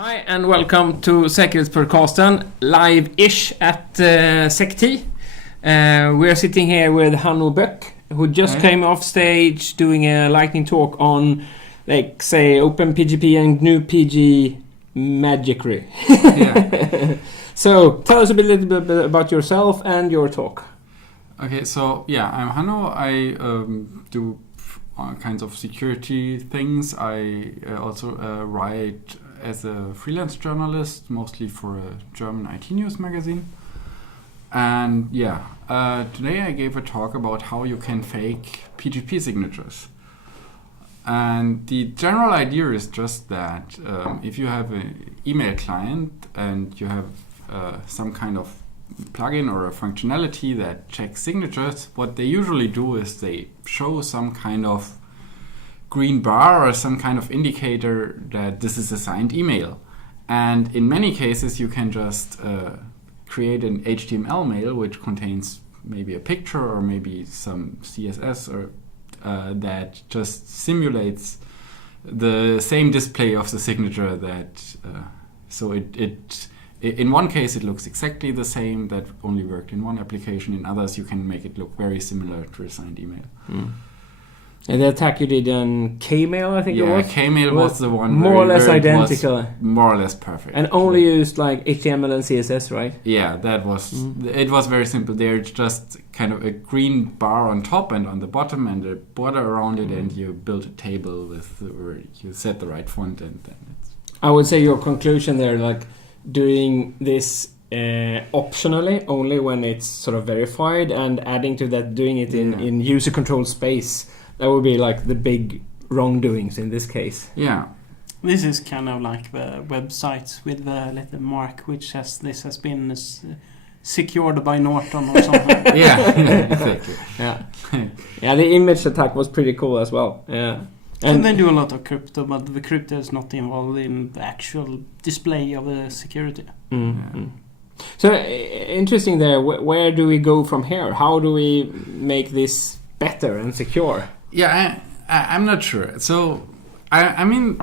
Hi and welcome to Säkerhetspodcasten, live-ish at SecT. We're sitting here with Hanno Böck, who just came off stage doing a lightning talk on, like, say, OpenPGP and GNU-PG magicry. So, tell us a little bit about yourself and your talk. Okay, so I'm Hanno. I do all kinds of security things. I also write as a freelance journalist, mostly for a German IT news magazine. And today I gave a talk about how you can fake PGP signatures. And the general idea is just that if you have an email client and you have some kind of plugin or a functionality that checks signatures, what they usually do is they show some kind of green bar or some kind of indicator that this is a signed email. And in many cases you can just create an HTML mail which contains maybe a picture or maybe some CSS or that just simulates the same display of the signature that so it in one case it looks exactly the same, that only worked in one application. In others you can make it look very similar to a signed email. And the attack you did on Kmail, I think it was? Yeah, Kmail was the one more or less identical. More or less perfect. And only used like HTML and CSS, right? Yeah, that was it was very simple. There's just kind of a green bar on top and on the bottom and a border around it, and you build a table with where you set the right font, and then it's... I would say your conclusion there, like doing this optionally only when it's sort of verified, and adding to that doing it in user controlled space. That would be like the big wrongdoings in this case. Yeah. This is kind of like the websites with the little mark which says this has been secured by Norton or something. Exactly. Yeah, the image attack was pretty cool as well. Yeah. And they do a lot of crypto, but the crypto is not involved in the actual display of the security. So interesting there. Where do we go from here? How do we make this better and secure? Yeah, I'm not sure. So, I mean,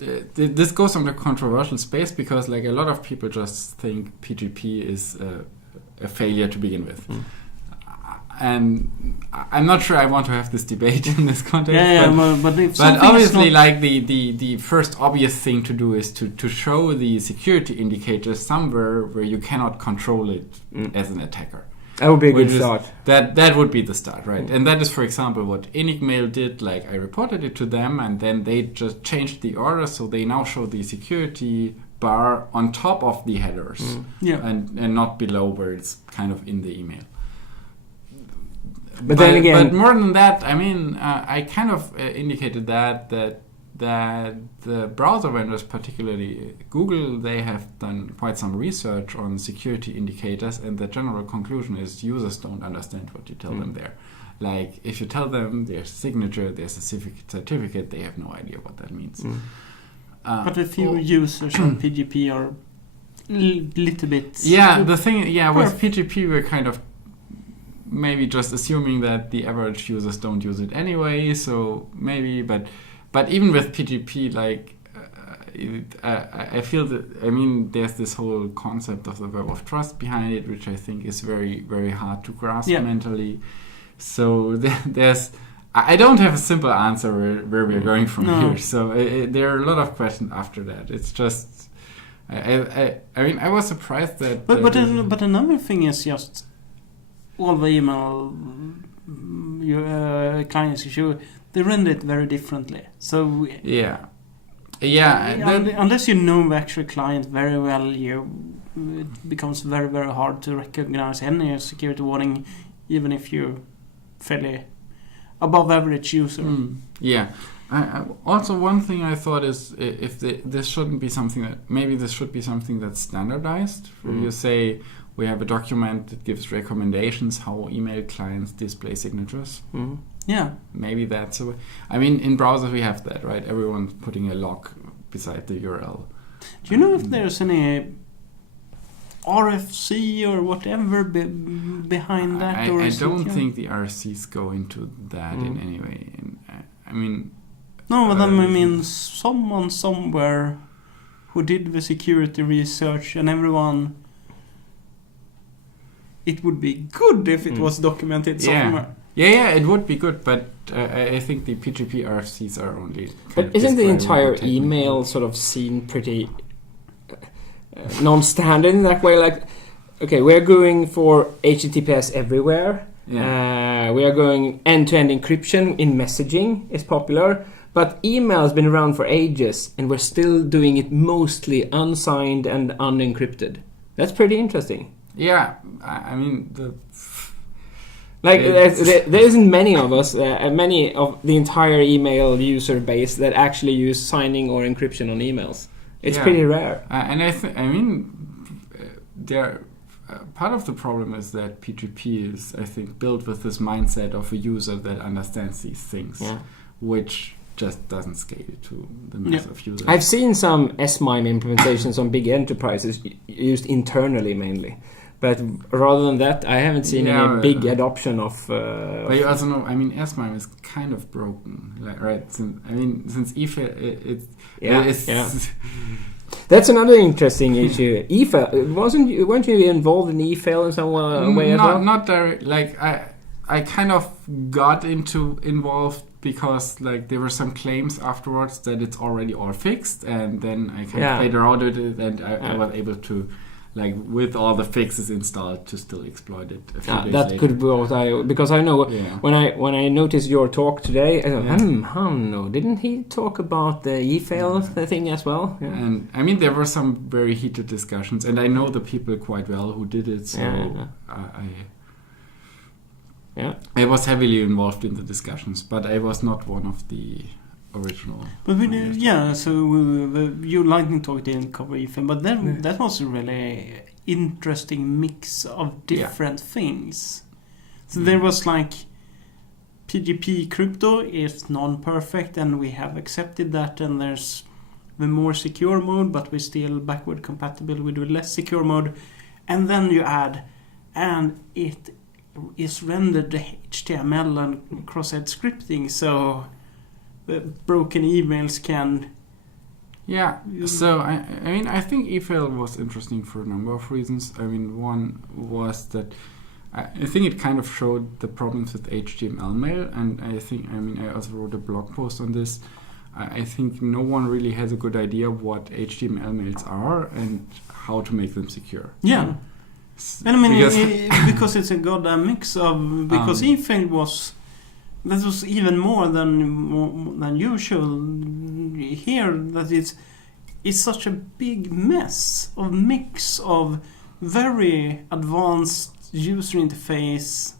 this goes on the controversial space because, like, a lot of people just think PGP is a failure to begin with. And I'm not sure I want to have this debate in this context. But obviously, like, the first obvious thing to do is to show the security indicators somewhere where you cannot control it as an attacker. That would be a good start. That would be the start, right? And that is, for example, what Enigmail did. Like, I reported it to them, and then they just changed the order, so they now show the security bar on top of the headers, and not below where it's kind of in the email. But then again, but more than that, I mean, I kind of indicated that the browser vendors, particularly Google, they have done quite some research on security indicators, and the general conclusion is users don't understand what you tell them there. Like, if you tell them there's a signature, there's a certificate, they have no idea what that means. But a few users on PGP are little bit... Yeah, the thing, with PGP we're kind of maybe just assuming that the average users don't use it anyway, so maybe, but even with PGP, like, I feel that, I mean, there's this whole concept of the web of trust behind it, which I think is very, very hard to grasp mentally. So I don't have a simple answer where we're going from here. So there are a lot of questions after that. It's just, I mean, I was surprised that... But another thing is just all the email clients you show, they render it very differently. So unless you know the actual client very well, it becomes very, very hard to recognize any security warning, even if you're fairly above average user. Also, one thing I thought is if this shouldn't be something that this should be something that's standardized. Where you say we have a document that gives recommendations how email clients display signatures. Yeah. Maybe that's a way. I mean, in browsers we have that, right? Everyone's putting a lock beside the URL. Do you know if there's any RFC or whatever behind that? I don't think the RFCs go into that in any way. I mean... No, but I mean, someone somewhere who did the security research and everyone. It would be good if it was documented somewhere. Yeah, it would be good, but I think the PGP RFCs are only. But isn't the entire email sort of seen pretty non-standard in that way? Like, okay, we're going for HTTPS everywhere. Yeah. We are going end-to-end encryption in messaging is popular, but email has been around for ages, and we're still doing it mostly unsigned and unencrypted. That's pretty interesting. Yeah, I mean there isn't many of us, many of the entire email user base that actually use signing or encryption on emails. It's pretty rare. And there. Part of the problem is that PGP is, I think, built with this mindset of a user that understands these things, which just doesn't scale to the mass of users. I've seen some SMIME implementations on big enterprises used internally mainly. But rather than that, I haven't seen any big adoption of... but you also know, I mean, SMIME is kind of broken, like, right? Since EFL, it's... That's another interesting issue. EFL, weren't you involved in EFL in some way as well? Not direct. Like I kind of got involved because like there were some claims afterwards that it's already all fixed, and then I kind of played around with it, and I was able to, like, with all the fixes installed, to still exploit it a few days that later. could be what because I know when I noticed your talk today, I thought, Hanno, didn't he talk about the eFail thing as well? Yeah. And I mean, there were some very heated discussions, and I know the people quite well who did it, so I was heavily involved in the discussions, but I was not one of the original. But so your lightning talk didn't cover EFL, but then that was a really interesting mix of different things. So there was like PGP crypto is non-perfect, and we have accepted that, and there's the more secure mode, but we're still backward compatible with the less secure mode, and then you add, and it is rendered the HTML and cross-site scripting, so broken emails can... Yeah, so I mean, I think eFail was interesting for a number of reasons. I mean, one was that I think it kind of showed the problems with HTML mail, and I also wrote a blog post on this. I think no one really has a good idea what HTML mails are and how to make them secure. Yeah. And I mean, because it's a goddamn mix of... Because eFail was... That was even more than usual here. That it's such a big mess of mix of very advanced user interface,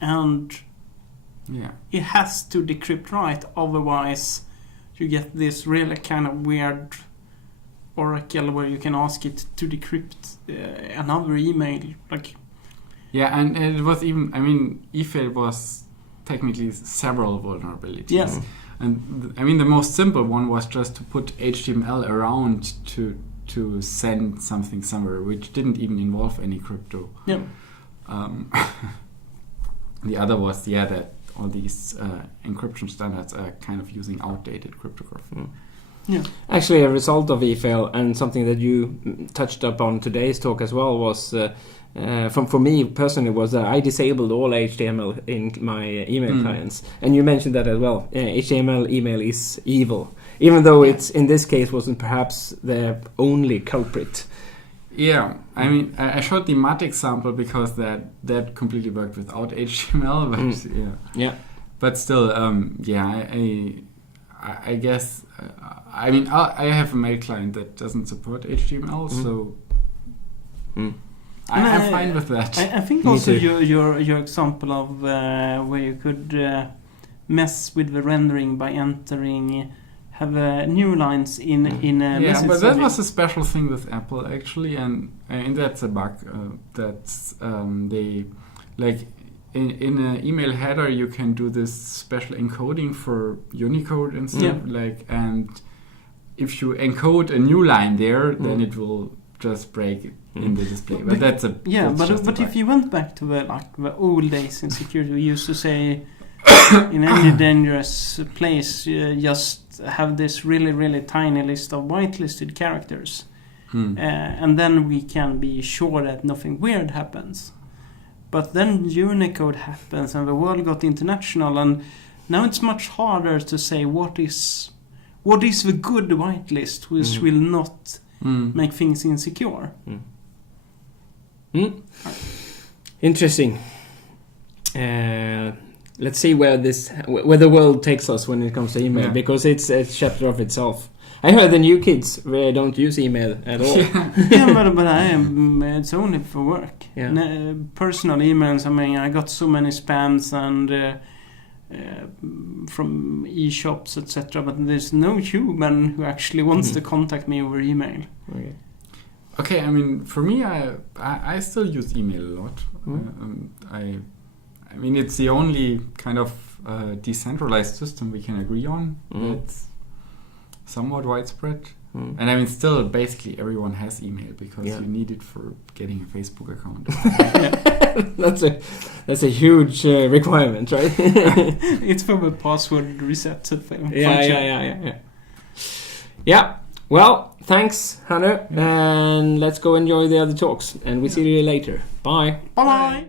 and it has to decrypt right. Otherwise, you get this really kind of weird oracle where you can ask it to decrypt another email. And it was even. I mean, eFail was technically several vulnerabilities. Yes. And I mean, the most simple one was just to put HTML around to send something somewhere, which didn't even involve any crypto. Yeah. The other was that all these encryption standards are kind of using outdated cryptography. Yeah. Actually, a result of eFail, and something that you touched upon today's talk as well, was for me personally, was that I disabled all HTML in my email clients, and you mentioned that as well. HTML email is evil, even though it's in this case wasn't perhaps the only culprit. Yeah, I mean, I showed the MAT example because that completely worked without HTML, but but still, I guess. I mean, I have a mail client that doesn't support HTML, so. I'm fine with that. I think also your example of where you could mess with the rendering by have new lines in message. But that was a special thing with Apple actually, and that's a bug. That's they like in an email header you can do this special encoding for Unicode and stuff and if you encode a new line there, then it will just break it in the display. But that's a but if you went back to the old days in security, we used to say in any dangerous place, just have this really, really tiny list of whitelisted characters. And then we can be sure that nothing weird happens. But then Unicode happens and the world got international, and now it's much harder to say what is the good whitelist, which will not make things insecure. Interesting. Let's see where the world takes us when it comes to email, because it's a chapter of itself. I heard the new kids don't use email at all. But it's only for work. Personal emails. I mean, I got so many spams and from e-shops, etc. But there's no human who actually wants to contact me over email. Okay, I mean, for me, I still use email a lot. I mean, it's the only kind of decentralized system we can agree on. It's somewhat widespread. And I mean, still, basically everyone has email because you need it for getting a Facebook account. That's a huge requirement, right? It's for the password reset function. Yeah. Well, thanks, Hanno, and let's go enjoy the other talks. And we see you later. Bye. Bye.